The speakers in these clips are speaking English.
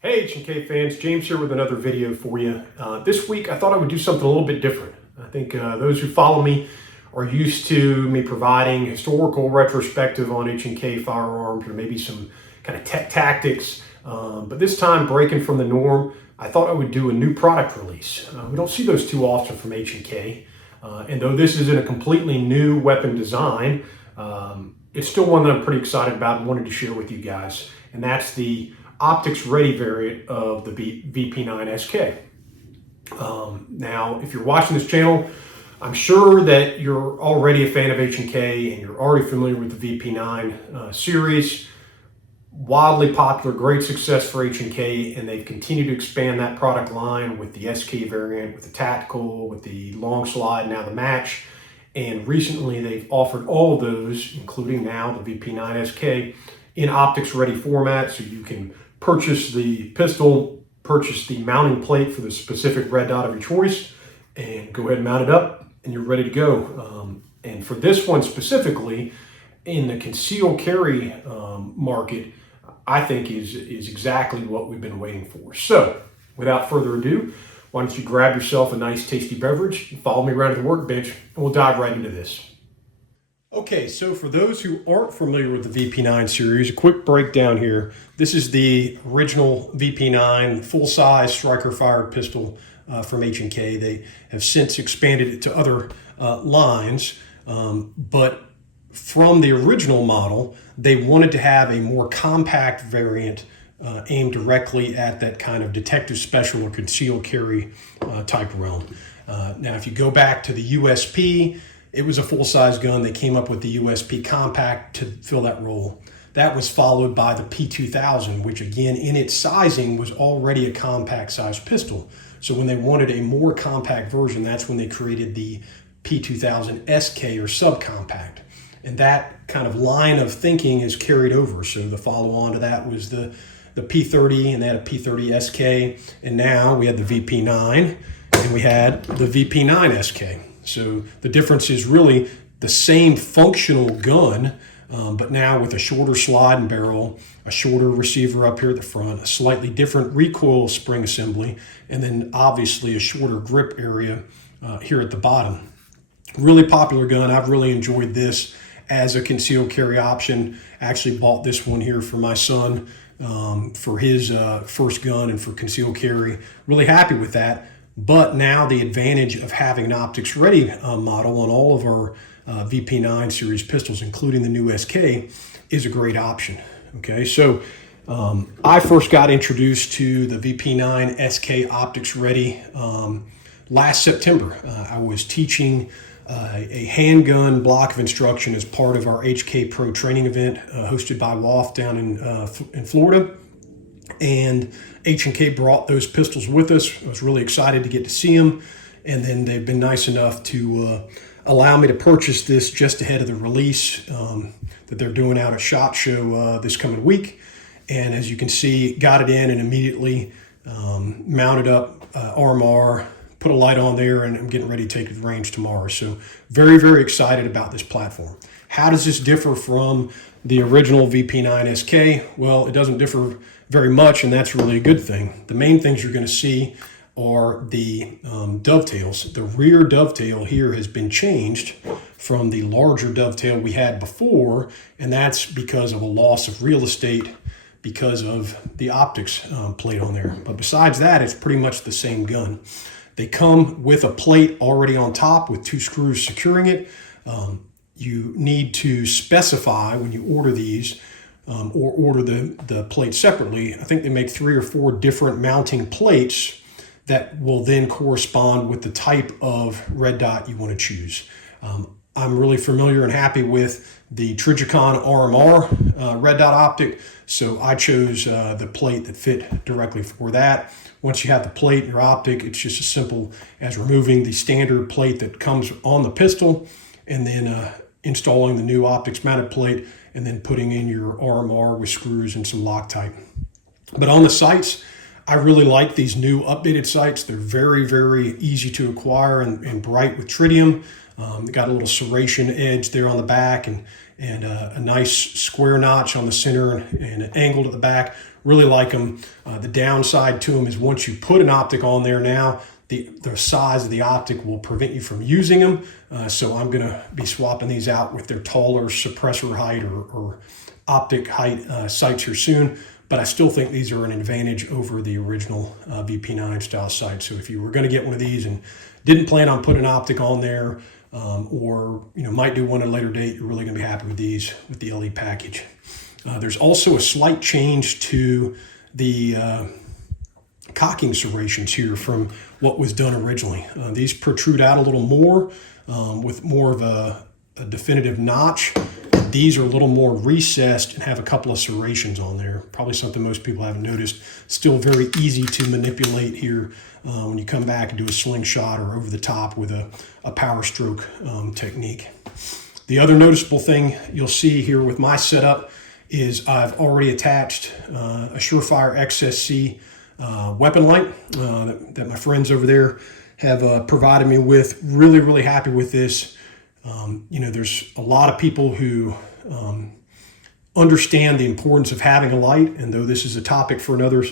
Hey H&K fans, James here with another video for you. This week I thought I would do something a little bit different. I think those who follow me are used to me providing historical retrospective on H&K firearms or maybe some kind of tech tactics. But this time, breaking from the norm, I thought I would do a new product release. We don't see those too often from H&K. And though this isn't a completely new weapon design, it's still one that I'm pretty excited about and wanted to share with you guys. And that's the optics ready variant of the VP9 SK. Now, if you're watching this channel, I'm sure that you're already a fan of H&K and you're already familiar with the VP9 series. Wildly popular, great success for H&K, and they've continued to expand that product line with the SK variant, with the tactical, with the long slide, now the match. And recently they've offered all of those, including now the VP9 SK, in optics ready format, so you can purchase the pistol, purchase the mounting plate for the specific red dot of your choice, and go ahead and mount it up, and you're ready to go. And for this one specifically, in the concealed carry market, I think is exactly what we've been waiting for. So, without further ado, why don't you grab yourself a nice tasty beverage, and follow me around to the workbench, and we'll dive right into this. Okay, so for those who aren't familiar with the VP9 series, a quick breakdown here. This is the original VP9 full-size striker-fired pistol from H&K. They have since expanded it to other lines, but from the original model, they wanted to have a more compact variant aimed directly at that kind of detective special or concealed carry type realm. Now, if you go back to the USP, it was a full-size gun. They came up with the USP Compact to fill that role. That was followed by the P2000, which again, in its sizing, was already a compact-sized pistol. So when they wanted a more compact version, that's when they created the P2000 SK or Subcompact. And that kind of line of thinking is carried over. So the follow-on to that was the P30, and they had a P30 SK. And now we had the VP9, and we had the VP9 SK. So the difference is really the same functional gun, but now with a shorter slide and barrel, a shorter receiver up here at the front, a slightly different recoil spring assembly, and then obviously a shorter grip area here at the bottom. Really popular gun. I've really enjoyed this as a concealed carry option. Actually bought this one here for my son for his first gun and for concealed carry. Really happy with that. But now the advantage of having an optics ready model on all of our VP9 series pistols, including the new SK, is a great option. Okay, so I first got introduced to the VP9 SK optics ready last September. I was teaching a handgun block of instruction as part of our HKPRO Training Event hosted by WAF down in Florida. And H&K brought those pistols with us. I was really excited to get to see them. And then they've been nice enough to allow me to purchase this just ahead of the release that they're doing out at SHOT Show this coming week. And as you can see, got it in and immediately mounted up RMR, put a light on there, and I'm getting ready to take it to the range tomorrow. So very, very excited about this platform. How does this differ from the original VP9 SK? Well, it doesn't differ very much, and that's really a good thing. The main things you're going to see are the dovetails. The rear dovetail here has been changed from the larger dovetail we had before, and that's because of a loss of real estate because of the optics plate on there. But besides that, it's pretty much the same gun. They come with a plate already on top with 2 screws securing it. You need to specify when you order these or order the plate separately. I think they make 3 or 4 different mounting plates that will then correspond with the type of red dot you want to choose. I'm really familiar and happy with the Trijicon RMR red dot optic, so I chose the plate that fit directly for that. Once you have the plate in your optic, it's just as simple as removing the standard plate that comes on the pistol and then installing the new optics mounted plate and then putting in your RMR with screws and some Loctite. But on the sights, I really like these new updated sights. They're very, very easy to acquire and bright with tritium. They got a little serration edge there on the back, and and a nice square notch on the center and an angle at the back. Really like them. The downside to them is once you put an optic on there now, the size of the optic will prevent you from using them. So I'm going to be swapping these out with their taller suppressor height or optic height sights here soon. But I still think these are an advantage over the original VP9 style sight. So if you were going to get one of these and didn't plan on putting an optic on there, or might do one at a later date, you're really going to be happy with these with the LE package. There's also a slight change to the cocking serrations here from what was done originally. These protrude out a little more with more of a definitive notch. These are a little more recessed and have a couple of serrations on there. Probably something most people haven't noticed. Still very easy to manipulate here when you come back and do a slingshot or over the top with a power stroke technique. The other noticeable thing you'll see here with my setup is I've already attached a Surefire XSC weapon light that my friends over there have provided me with. Really, really happy with this. There's a lot of people who understand the importance of having a light, and though this is a topic for another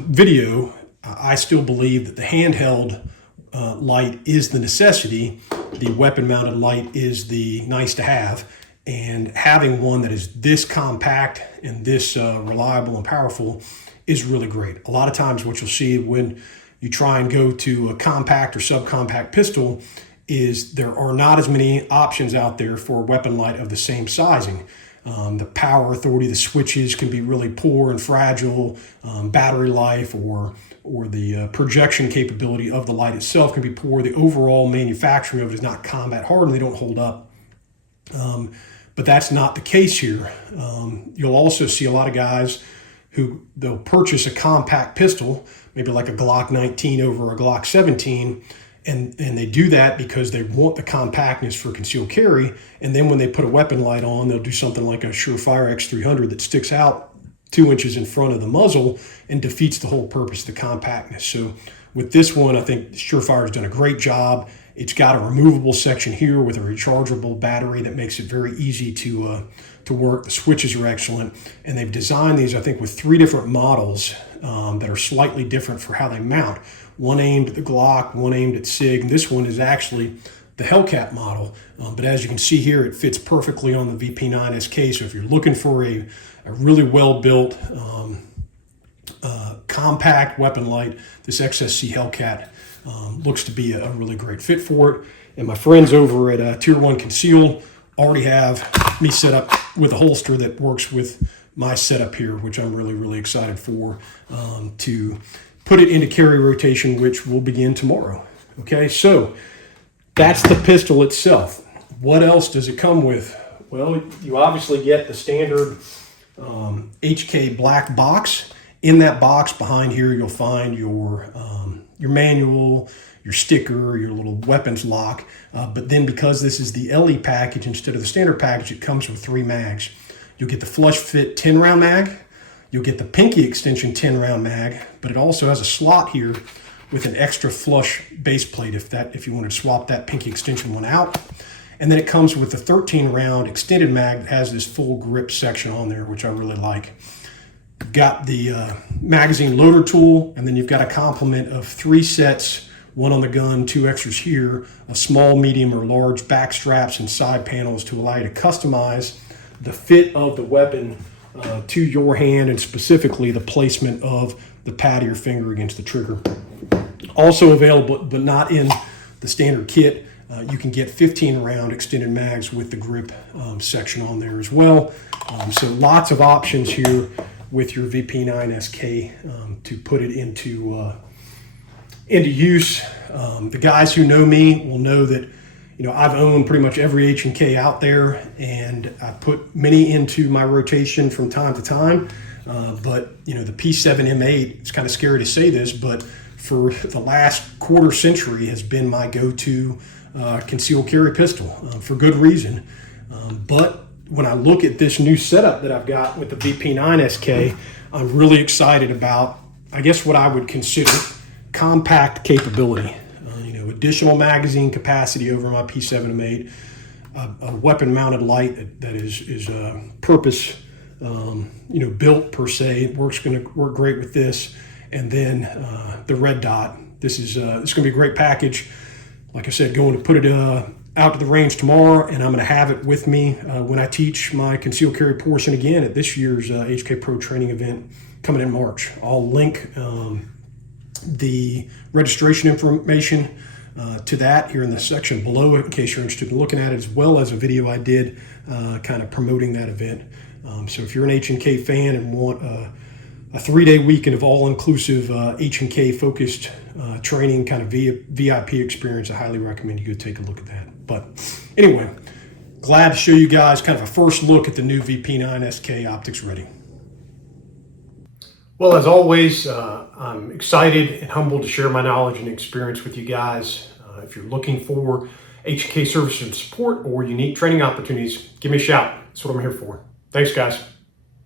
video, I still believe that the handheld light is the necessity. The weapon-mounted light is the nice to have, and having one that is this compact and this reliable and powerful is really great. A lot of times what you'll see when you try and go to a compact or subcompact pistol is there are not as many options out there for a weapon light of the same sizing. The power authority, the switches can be really poor and fragile. Battery life or the projection capability of the light itself can be poor. The overall manufacturing of it is not combat hardened. They don't hold up. But that's not the case here. You'll also see a lot of guys who they'll purchase a compact pistol, maybe like a Glock 19 over a Glock 17, and they do that because they want the compactness for concealed carry. And then when they put a weapon light on, they'll do something like a Surefire X300 that sticks out 2 inches in front of the muzzle and defeats the whole purpose of the compactness. So with this one, I think Surefire has done a great job. It's got a removable section here with a rechargeable battery that makes it very easy to work. The switches are excellent, and they've designed these, I think, with 3 different models that are slightly different for how they mount. One aimed at the Glock, one aimed at SIG, and this one is actually the Hellcat model. But as you can see here, it fits perfectly on the VP9 SK. So if you're looking for a really well-built, compact weapon light, this XSC Hellcat looks to be a really great fit for it. And my friends over at Tier 1 Conceal already have me set up with a holster that works with my setup here, which I'm really, really excited for, to put it into carry rotation, which will begin tomorrow. Okay, so that's the pistol itself. What else does it come with? Well, you obviously get the standard HK black box. In that box behind here, you'll find your manual, your sticker, your little weapons lock. But then because this is the LE package instead of the standard package, it comes with 3 mags. You'll get the flush fit 10-round mag. You'll get the pinky extension 10-round mag, but it also has a slot here with an extra flush base plate if you wanted to swap that pinky extension one out. And then it comes with a 13-round extended mag that has this full grip section on there, which I really like. You've got the magazine loader tool, and then you've got a complement of 3 sets, 1 on the gun, 2 extras here, of small, medium, or large back straps and side panels to allow you to customize the fit of the weapon to your hand, and specifically the placement of the pad of your finger against the trigger. Also available, but not in the standard kit, you can get 15-round extended mags with the grip section on there as well. So lots of options here with your VP9 SK to put it into use. The guys who know me will know that I've owned pretty much every H&K out there, and I put many into my rotation from time to time. But the P7 M8, it's kind of scary to say this, but for the last quarter century has been my go-to concealed carry pistol for good reason. But when I look at this new setup that I've got with the VP9 SK, I'm really excited about, I guess, what I would consider compact capability. Additional magazine capacity over my P7 M8, a weapon-mounted light that is purpose built per se. It going to work great with this. And then the red dot. This is it's going to be a great package. Like I said, going to put it out to the range tomorrow, and I'm going to have it with me when I teach my concealed carry portion again at this year's HKPRO Training Event coming in March. I'll link the registration information to that here in the section below in case you're interested in looking at it, as well as a video I did kind of promoting that event. So if you're an H&K fan and want a 3-day weekend of all-inclusive H&K focused training, kind of VIP experience, I highly recommend you go take a look at that. But anyway, glad to show you guys kind of a first look at the new VP9 SK Optics Ready. Well, as always, I'm excited and humbled to share my knowledge and experience with you guys. If you're looking for H&K service and support or unique training opportunities, give me a shout. That's what I'm here for. Thanks, guys.